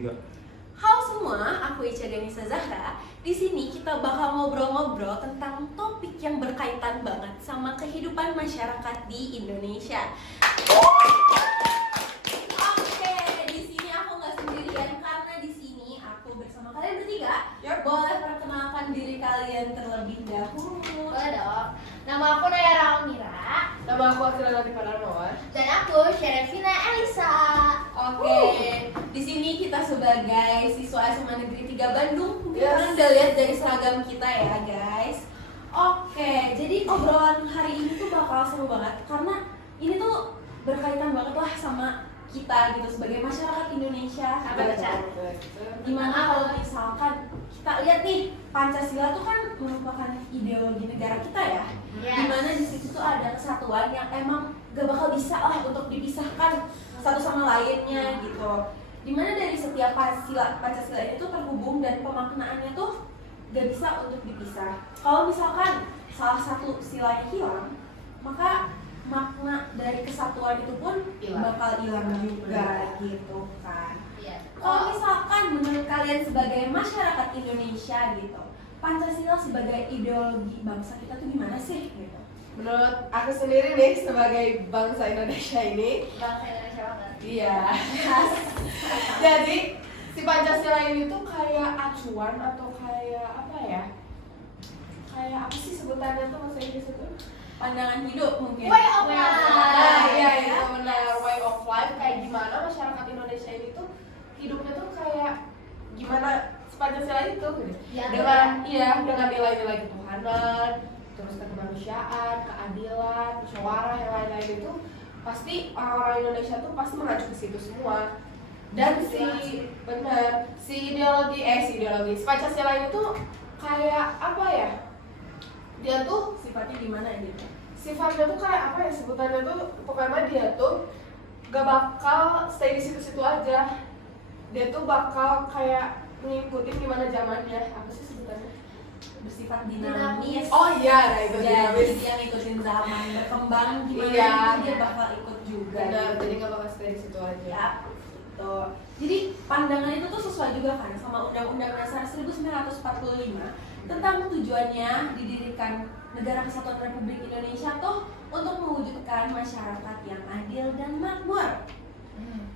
Halo semua, aku Ica Denisa Zahra. Di sini kita bakal ngobrol-ngobrol tentang topik yang berkaitan banget sama kehidupan masyarakat di Indonesia. Oke, di sini aku nggak sendirian karena di sini aku bersama kalian bertiga. Boleh perkenalkan diri kalian terlebih dahulu. Boleh dong. Nama aku Naya Raumira. Nama aku Akila Latifah Darmawan. Dan aku Sherevina Elisa. Oke, di sini kita sebagai siswa SMA Negeri 3 Bandung. Mungkin Yes. kalian udah lihat dari seragam kita ya guys. Oke, jadi obrolan hari ini tuh bakal seru banget karena ini tuh berkaitan banget lah sama kita gitu sebagai masyarakat Indonesia. Apa baca? Dimana kalau misalkan kita lihat nih, Pancasila tuh kan merupakan ideologi negara kita ya. Yes. Dimana di situ tuh ada kesatuan yang emang gak bakal bisa lah untuk dipisahkan satu sama lainnya gitu. Dimana dari setiap Pancasila ini tuh terhubung dan pemaknaannya tuh gak bisa untuk dipisah. Kalau misalkan salah satu silanya hilang, maka makna dari kesatuan itu pun bakal hilang juga gitu kan. Iya. Kalau misalkan menurut kalian sebagai masyarakat Indonesia gitu, Pancasila sebagai ideologi bangsa kita tuh gimana sih gitu? Menurut aku sendiri nih sebagai bangsa Indonesia ini, Bangsa Indonesia banget. iya. Jadi si Pancasila ini tuh kayak acuan atau kayak apa ya? Kayak apa sih sebutannya tuh bahasa Inggris itu? Pandangan hidup mungkin. Way of Nah, life. iya itu benar, way of life. Kayak gimana masyarakat Indonesia ini tuh hidupnya tuh kayak gimana si Pancasila itu gitu. Ya, Dengan nilai-nilai ketuhanan, terus kemanusiaan, keadilan, musyawarah, yang lain-lain itu pasti orang-orang Indonesia tuh pasti mengacu ke situ semua. Dan si ideologi Pancasila ini tuh kayak apa ya? Dia tuh Sifatnya gimana gitu? sifatnya tuh kayak apa ya, sebutannya tuh pokoknya dia tuh gak bakal stay di situ-situ aja. Dia tuh bakal kayak ngikutin gimana zamannya. Apa sih sebutannya? Bersifat dinamis. Oh iya, nah itu Jadi dinamis. dia ngikutin zaman berkembang gimana Iya. dia bakal ikut juga. Benar, gitu. jadi gak bakal stay di situ aja. Ya, gitu. Jadi pandangan itu tuh sesuai juga kan sama Undang-Undang Dasar 1945 tentang tujuannya didirikan Negara Kesatuan Republik Indonesia tuh untuk mewujudkan masyarakat yang adil dan makmur.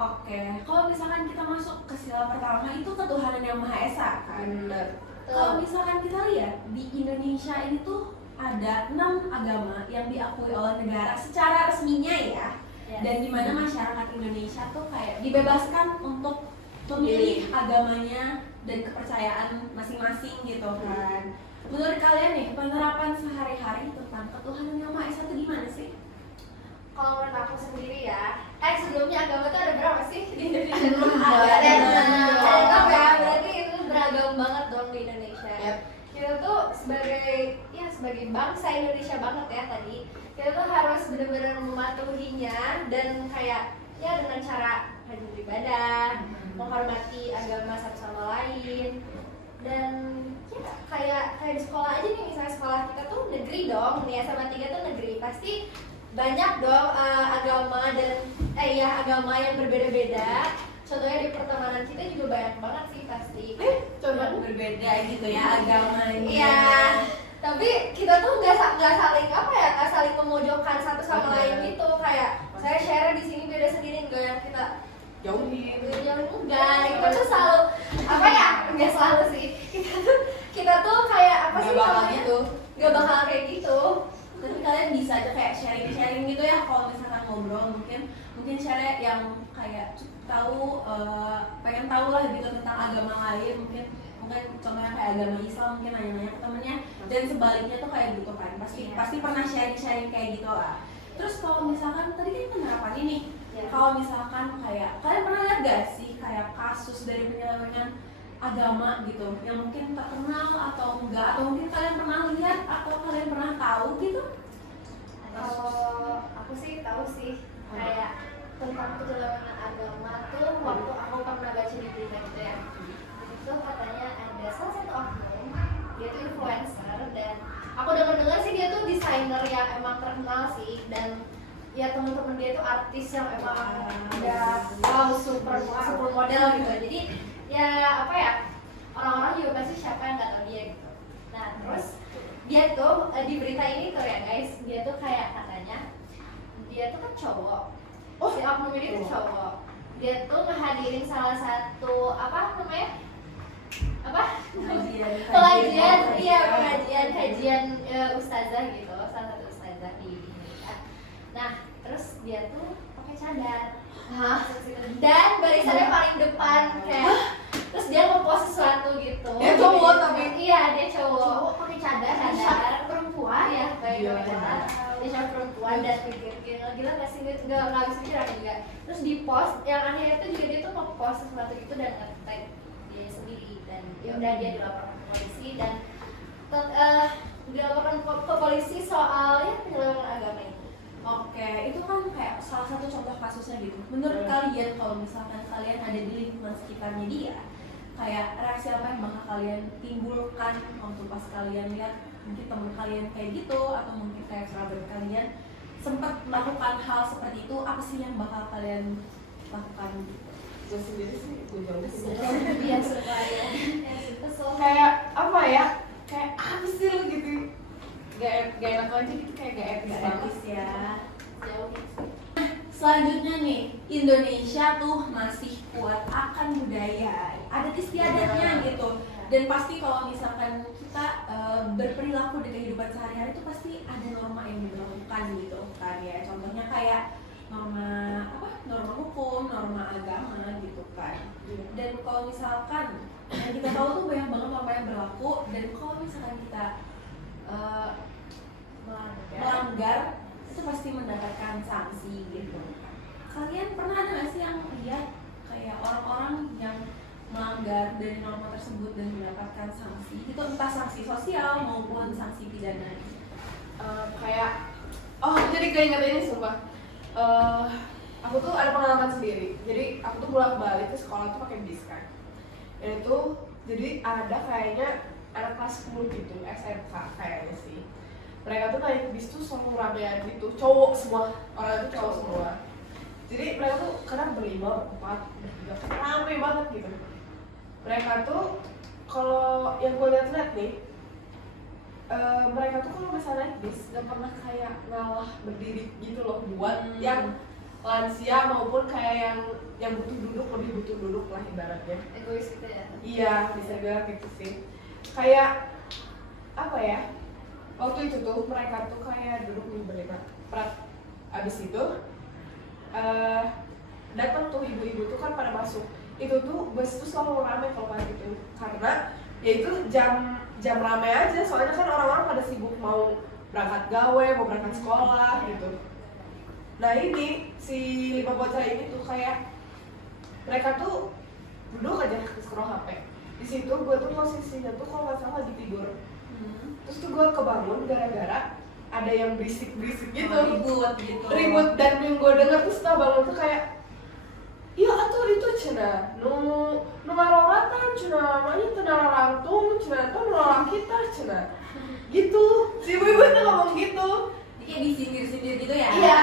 Oke, kalau misalkan kita masuk ke sila pertama itu ketuhanan yang Maha Esa kan. Benar. Kalau misalkan kita lihat di Indonesia ini tuh ada 6 agama yang diakui oleh negara secara resminya ya. Dan di mana masyarakat Indonesia tuh kayak dibebaskan untuk memilih agamanya dan kepercayaan masing-masing gitu kan. Menurut kalian nih, penerapan sehari-hari tentang ketuhanan yang Maha Esa itu gimana sih? Kalau menurut aku sendiri ya, sebelumnya agama tuh ada berapa sih di Indonesia? Ada enam ya, berarti itu beragam banget dong di Indonesia. Yep. Kita tuh sebagai bangsa Indonesia banget ya tadi, kita tuh harus benar-benar mematuhinya dan kayak ya dengan cara rajin beribadah, menghormati agama satu sama lain, dan ya kayak di sekolah aja nih, misalnya sekolah kita tuh negeri dong, nih SMA 3 tuh negeri, pasti banyak dong agama yang berbeda-beda. Contohnya di pertemanan kita juga banyak banget sih pasti. Coba berbeda gitu ya agamanya. Iya. Tapi kita tuh nggak saling memojokkan satu sama lain gitu. Kayak saya share di sini beda sendiri, enggak yang kita Jauhin. jauhin, enggak. Kita tuh selalu enggak selalu sih. Kita tuh kayak apa sih Gak bakal namanya? gitu. Nggak bakal kayak gitu. Tapi kalian bisa aja kayak sharing gitu ya kalau misalkan ngobrol mungkin share yang kayak tahu pengen tahu lah gitu tentang agama lain mungkin contohnya kayak agama Islam mungkin nanya-nanya ke temennya dan sebaliknya tuh kayak gitu kan pasti pernah sharing kayak gitu lah. Terus kalau misalkan tadi kan penerapan ini kalau misalkan kayak kalian pernah lihat gak sih kayak kasus dari penyelewengan agama gitu yang mungkin terkenal atau enggak, atau mungkin kalian pernah lihat atau kalian pernah tahu gitu? Kalau aku sih tahu sih kayak tentang penyelewengan agama tuh waktu aku pernah baca di berita gitu ya. Itu katanya ada salah satu oknum, dia tuh influencer dan aku dengar sih dia tuh desainer yang emang terkenal sih, dan ya teman-teman dia tuh artis yang emang udah wow super model gitu. Jadi ya apa ya, orang-orang juga pasti siapa yang nggak tahu dia gitu. Nah terus dia tuh di berita ini tuh ya guys, dia tuh kayak katanya dia tuh kan cowok, si oknum ini tuh cowok. Dia tuh ngehadirin salah satu apa namanya, apa pengajian, iya kajian ustazah gitu, salah satu ustazah di Indonesia. Nah terus dia tuh pakai cadar, dan barisannya paling depan kayak, terus dia ngepost sesuatu gitu. Dia cowok tapi iya dia cowok pakai cadar perempuan ya, baik cadar dia cowok perempuan dan pikir gila nggak sih, nggak bisa pikir apa juga. Terus di post yang aneh itu juga dia tuh ngepost sesuatu itu dan nge-tag dia sendiri, dan ya udah dia dilaporkan ke polisi dan dilaporkan ke polisi soalnya penyelewengan agama ini. Oke, itu kan kayak salah satu contoh kasusnya gitu. Menurut kalian kalau misalkan kalian ada di lingkungan sekitarnya dia, kayak reaksi apa yang bakal kalian timbulkan waktu pas kalian lihat mungkin teman kalian kayak gitu, atau mungkin kayak kerabat kalian sempat melakukan hal seperti itu, apa sih yang bakal kalian lakukan gitu? gue sendiri sih gue jauh sih. Biasa ya. Kesel. Kayak apa ya, kayak apa sih lu gitu, gak enak aja gitu, kayak gak etis Gak banget. etis ya. Jauh. Selanjutnya nih, Indonesia tuh masih kuat akan budaya, adat istiadatnya gitu. Dan pasti kalau misalkan kita berperilaku di kehidupan sehari-hari itu pasti ada norma yang dilakukan gitu kan ya. Contohnya kayak norma hukum, norma agama gitu kan. Dan kalau misalkan yang kita tahu tuh banyak banget norma yang berlaku, dan kalau misalkan kita melanggar itu pasti mendapatkan sanksi gitu. Kalian pernah ada nggak sih yang lihat kayak orang-orang yang melanggar dari norma tersebut dan mendapatkan sanksi itu, entah sanksi sosial maupun sanksi pidana? Kayak jadi keinget ini sumpah. Aku tuh ada pengalaman sendiri. Jadi aku tuh bolak-balik ke sekolah tuh pakai bis kan. Dan itu jadi ada kayaknya anak kelas 10 gitu, SMK kayaknya sih. Mereka tuh naik bis tuh selalu ramean gitu, cowok semua, orang itu cowok semua. Jadi mereka tuh kadang berlima, berempat, bertiga, rame banget gitu. Mereka tuh kalau yang gue lihat-lihat nih, mereka tuh kalau misalnya naik bis gak pernah kayak ngalah berdiri gitu loh buat yang lansia maupun kayak yang butuh duduk, lebih butuh duduk lah ibaratnya. Egois gitu ya. Iya, bisa bilang gitu sih. Kayak apa ya? Waktu itu tuh mereka tuh kayak duduk nih berlima. Abis itu datang tuh ibu-ibu tuh kan pada masuk. Itu tuh bus tuh selalu ramai kalau kayak gitu. Karena ya itu jam ramai aja. Soalnya kan orang-orang pada sibuk mau berangkat gawe, mau berangkat sekolah gitu. Nah ini si 5 bocah ini tuh kayak mereka tuh duduk aja scroll HP. Di situ gue tuh posisinya tuh kalau nggak salah lagi tidur. Terus tuh gue kebangun gara-gara ada yang berisik-berisik gitu. Ribut dan yang gue denger tuh setelah bangun tuh kayak, iya atuh itu cina, nu ngaroratan cina, makanya tuh nararangtung cina, tuh nolak kita cina. Gitu, si ibu-ibu tuh ngomong gitu. Jadi kayak disindir-sindir gitu ya? Iya.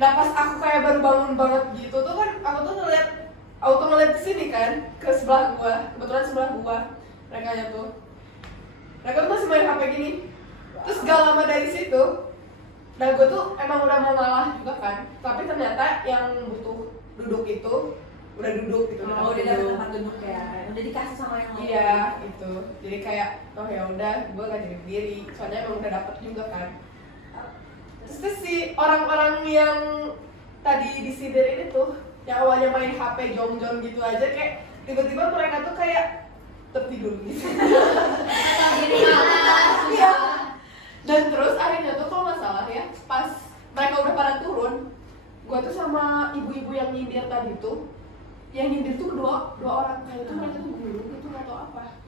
Nah pas aku kayak baru bangun banget gitu tuh kan, aku tuh ngeliat ke sini kan, ke sebelah gua, kebetulan sebelah gua, mereka tuh masih main HP gini. Terus gak lama dari situ, nah gue tuh emang udah mau ngalah juga kan, tapi ternyata yang butuh duduk itu udah duduk gitu. Udah dapet tempat duduk ya, udah dikasih sama yang lain. Iya itu, jadi kayak ya udah, gue gak jadi berdiri, soalnya emang udah dapet juga kan. Terus si orang-orang yang tadi disindir ini tuh, yang awalnya main HP jong-jong gitu aja, kayak tiba-tiba mereka tuh kayak tertidur gitu. Iya. Dan terus akhirnya tuh kalau nggak salah ya, pas mereka udah pada turun, gue tuh sama ibu-ibu yang nyindir tadi tuh, yang nyindir tuh dua orang, kayak itu mereka tuh guru gitu nggak tau apa.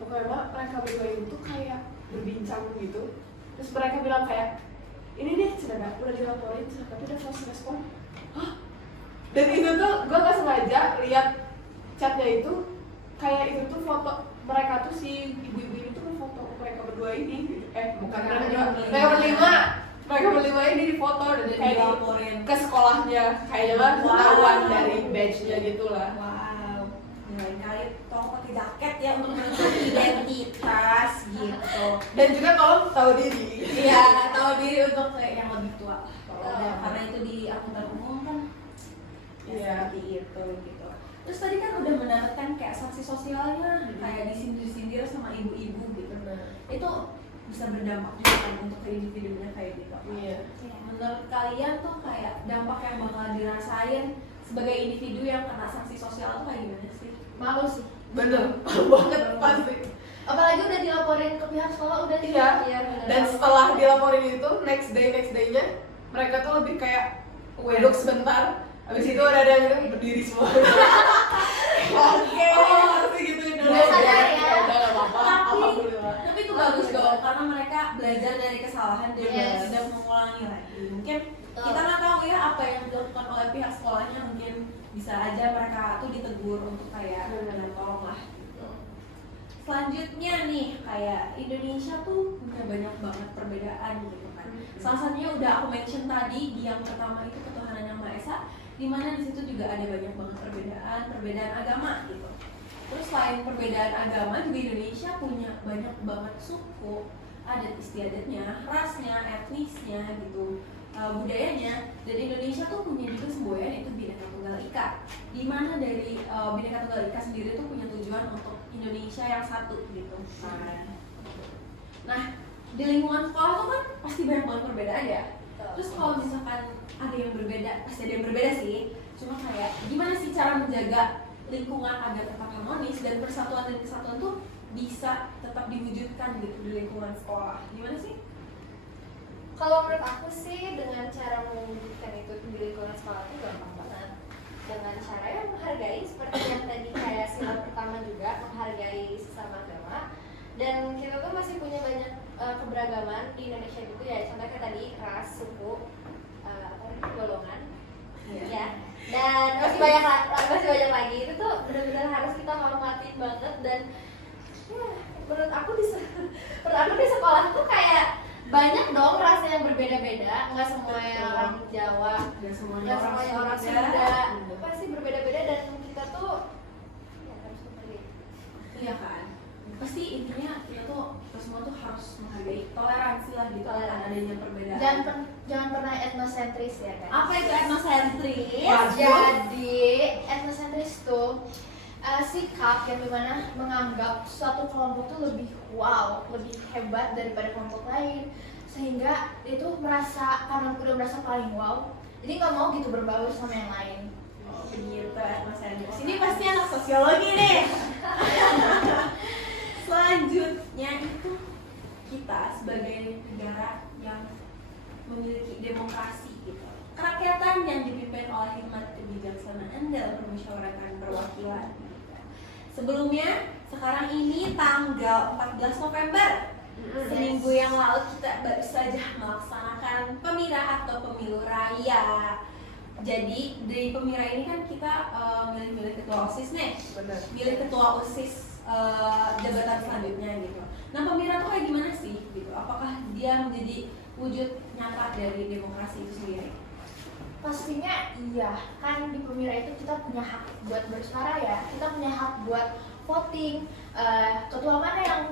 Pokoknya mereka berdua itu tuh kayak berbincang gitu. Terus mereka bilang kayak, ini nih cina udah dilaporin, tapi udah flash respon. Hah? Dan itu tuh gue nggak sengaja lihat chatnya itu, kayak itu tuh foto mereka tuh si ibu-ibu ini tuh foto mereka berdua ini, bukan mereka berlima, mereka berlima ini di foto dan Udah kayak dilaporin. ke sekolahnya kayaknya kan Wow. ketahuan dari badge-nya gitu lah. Wow, lain kali tolong pakai jaket ya untuk menunjukkan identitas gitu. Dan juga kalau tahu diri. Iya, tahu diri untuk kayak yang lebih tua. Kalau Oh. udah karena itu di akuntan umum kan ya Iya. seperti itu gitu. Terus tadi kan udah mendapatkan kayak sanksi sosialnya, kayak disindir-sindir sama ibu-ibu gitu. Itu bisa berdampak juga kan untuk ke individunya kayak gitu. Iya. Menurut kalian tuh kayak dampak yang bakal dirasain sebagai individu yang kena sanksi sosial tuh kayak gimana sih? Malu sih. Bener, banget pasti. Apalagi udah dilaporin ke pihak sekolah udah Iya. bener. Dan setelah dilaporin itu, next day-nya mereka tuh lebih kayak wedok sebentar. Habis itu ada yang gitu, berdiri semua. Oke. Oh, harusnya gitu dulu. Nggak sadar ya. Udah nggak apa-apa. Alhamdulillah. Tapi itu bagus dong karena mereka belajar dari kesalahan dan Yes. tidak mengulangi lagi. Mungkin Betul. kita nggak tahu ya apa yang dilakukan oleh pihak sekolahnya, mungkin bisa aja mereka tuh ditegur untuk kayak Benar. tolong lah. Gitu. Selanjutnya nih kayak Indonesia tuh punya banyak banget perbedaan gitu kan. Salah satunya udah aku mention tadi di yang pertama itu ketuhanan yang Maha Esa, di mana di situ juga ada banyak banget perbedaan agama gitu. Terus selain perbedaan agama juga Indonesia punya banyak banget suku, adat istiadatnya, rasnya, etnisnya gitu, budayanya. Dan Indonesia tuh punya juga semboyan itu Bhinneka Tunggal Ika. Di mana dari Bhinneka Tunggal Ika sendiri tuh punya tujuan untuk Indonesia yang satu gitu kan. Nah, di lingkungan sekolah tuh kan pasti banyak banget perbedaan ya. Terus kalau misalkan ada yang berbeda, pasti ada yang berbeda sih. Cuma kayak gimana sih cara menjaga lingkungan agar tetap harmonis dan persatuan dan kesatuan tuh bisa tetap diwujudkan gitu di lingkungan sekolah. Gimana sih? Kalau menurut aku sih dengan cara mewujudkan itu di lingkungan sekolah itu gampang banget. Dengan cara yang menghargai seperti yang tadi kayak sila pertama juga menghargai sesama agama. Dan kita tuh masih punya banyak keberagaman di Indonesia gitu ya. Contohnya kayak tadi ras, suku, golongan, ya. Dan masih banyak lagi. Itu tuh benar-benar harus kita hormatin banget dan ya, menurut aku di sekolah tuh kayak banyak dong rasa yang berbeda-beda, nggak semuanya orang Jawa, Dan nggak semuanya orang Sunda, pasti berbeda-beda dan kita tuh ya harus menghargai. Iya kan? Pasti intinya kita tuh semua tuh harus menghargai toleransi lah gitu akan adanya perbedaan. Jangan pernah etnosentris ya kan. Apa itu etnosentris? Jadi etnosentris tuh sikap yang dimana menganggap suatu kelompok tuh lebih wow, lebih hebat daripada kelompok lain, sehingga itu merasa karena udah merasa paling wow, jadi nggak mau gitu berbaur sama yang lain. Oh, begitu etnosentris. Ini pasti anak sosiologi nih. Selanjutnya itu kita sebagai negara yang memiliki demokrasi gitu. Kerakyatan yang dipimpin oleh hikmat kebijaksanaan dalam permusyawaratan perwakilan. Gitu. Sebelumnya, sekarang ini tanggal 14 November, seminggu yang lalu kita baru saja melaksanakan pemira atau pemilu raya. Jadi dari pemira ini kan kita milih-milih ketua OSIS nih, Bener. milih ketua OSIS jabatan selanjutnya gitu. Nah pemira tuh kayak gimana sih gitu? Apakah dia menjadi wujud nyata dari demokrasi itu sendiri? Pastinya iya, kan di pemira itu kita punya hak buat bersuara ya, kita punya hak buat voting, ketua mana yang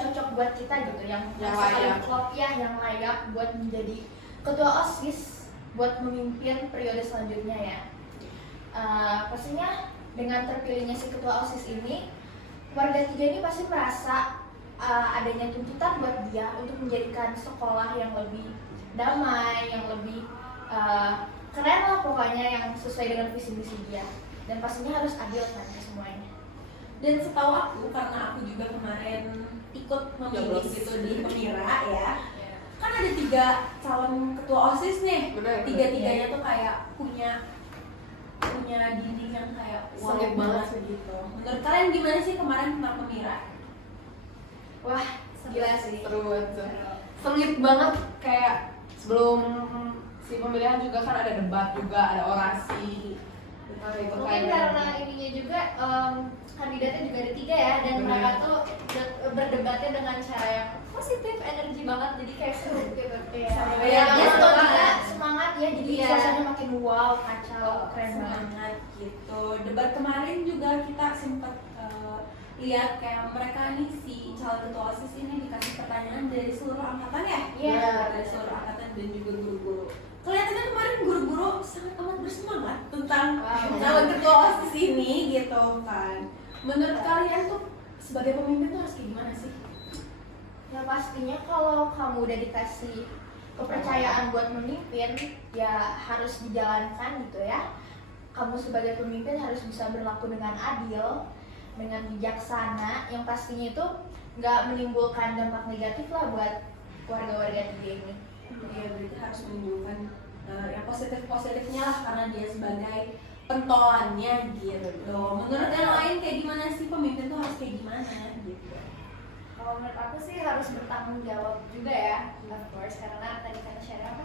cocok buat kita gitu, yang layak. klop ya, yang layak buat menjadi ketua OSIS buat memimpin periode selanjutnya ya. Pastinya dengan terpilihnya si ketua OSIS ini, warga tiga ini pasti merasa adanya tuntutan buat dia untuk menjadikan sekolah yang lebih damai, yang lebih keren lah pokoknya, yang sesuai dengan visi misi dia, dan pastinya harus adil kan ke semuanya. Dan setahu aku, karena aku juga kemarin ikut memilih gitu di pemira ya, kan ada 3 calon ketua OSIS nih. Bener. Tiga-tiganya tuh kayak punya dinding yang kayak wow Sengit banget banget gitu. Menurut kalian gimana sih kemarin tentang pemira? Wah, gila sih. Seru banget tuh. Sengit banget kayak sebelum si pemilihan juga kan ada debat juga, ada orasi. Itu Mungkin karena ininya juga kandidatnya juga ada 3 ya, dan Benar. mereka tuh berdebatnya dengan cara yang positif energi banget, jadi kayak seru gitu. Sama Ya, ya, ya, juga semangat ya, jadi Iya. suasana makin wow, kacau, keren banget. semangat gitu. Debat kemarin juga kita sempat lihat kayak mereka nih, si calon ketua OSIS ini dikasih pertanyaan dari seluruh angkatan ya? Iya. Dari seluruh angkatan dan juga guru-guru. Kelihatannya kemarin guru-guru sangat amat bersemangat tentang calon ketua OSIS ini gitu kan. Menurut kalian tuh sebagai pemimpin tuh harus kayak gimana sih? Ya pastinya kalau kamu udah dikasih kepercayaan buat memimpin, ya harus dijalankan gitu ya. Kamu sebagai pemimpin harus bisa berlaku dengan adil, dengan bijaksana, yang pastinya itu nggak menimbulkan dampak negatif lah buat warga-warga Tiga ini. Iya, berarti harus menimbulkan yang positif-positifnya lah, karena dia sebagai pentolannya gitu. Menurut yang lain kayak gimana sih pemimpin tuh harus kayak gimana gitu? Kalau menurut aku sih harus bertanggung jawab juga ya, of course, karena tadi kata Syara apa?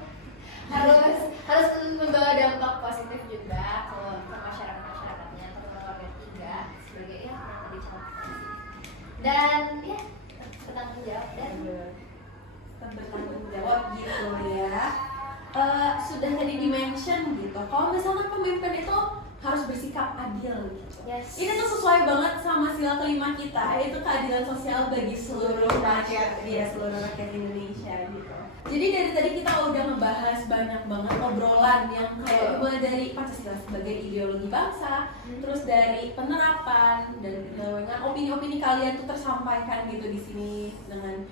harus membawa dampak positif juga ke masyarakatnya, terutama warga Tiga sebagai ya yang tadi contoh. Dan ya bertanggung jawab dan Bertanggung jawab gitu ya. Sudah tadi di-mention gitu, kalau misalnya pemimpin itu harus bersikap adil gitu. yes. Ini tuh sesuai banget sama sila kelima kita, yaitu keadilan sosial bagi seluruh rakyat, ya seluruh rakyat Indonesia gitu. Jadi dari tadi kita udah ngebahas banyak banget obrolan yang kayak mulai dari Pancasila sebagai ideologi bangsa, terus dari penerapan dan dengan opini-opini kalian tuh tersampaikan gitu di sini dengan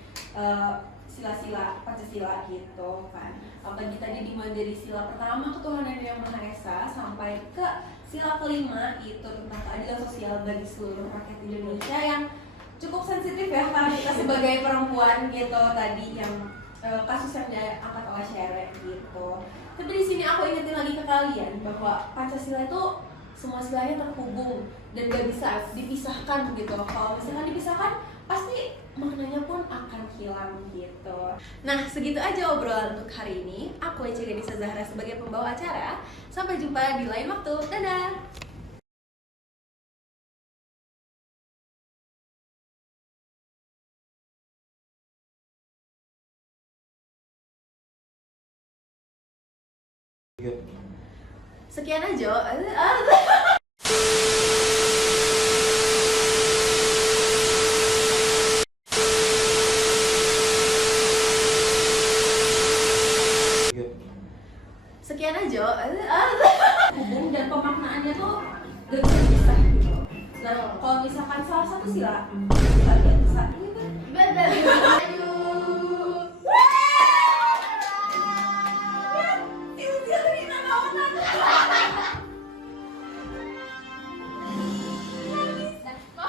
sila-sila Pancasila gitu kan. Apalagi tadi dimulai dari sila pertama ketuhanan yang Maha Esa sampai ke sila kelima itu tentang keadilan sosial bagi seluruh rakyat Indonesia, yang cukup sensitif ya karena kita sebagai perempuan gitu tadi, yang kasus yang diangkat oleh Syara gitu. Tapi di sini aku ingetin lagi ke kalian bahwa Pancasila itu semua silanya terhubung dan gak bisa dipisahkan gitu. Kalau misalkan dipisahkan pasti maknanya pun akan hilang gitu. Nah, segitu aja obrolan untuk hari ini. Aku Ece Ganisa Zahra sebagai pembawa acara. Sampai jumpa di lain waktu. Dadah! Sekian aja. Sekian aja. Hubung dan pemaknaannya tuh gak bisa dipisah gitu. Nah, kalau misalkan salah satu sila, sila ini kan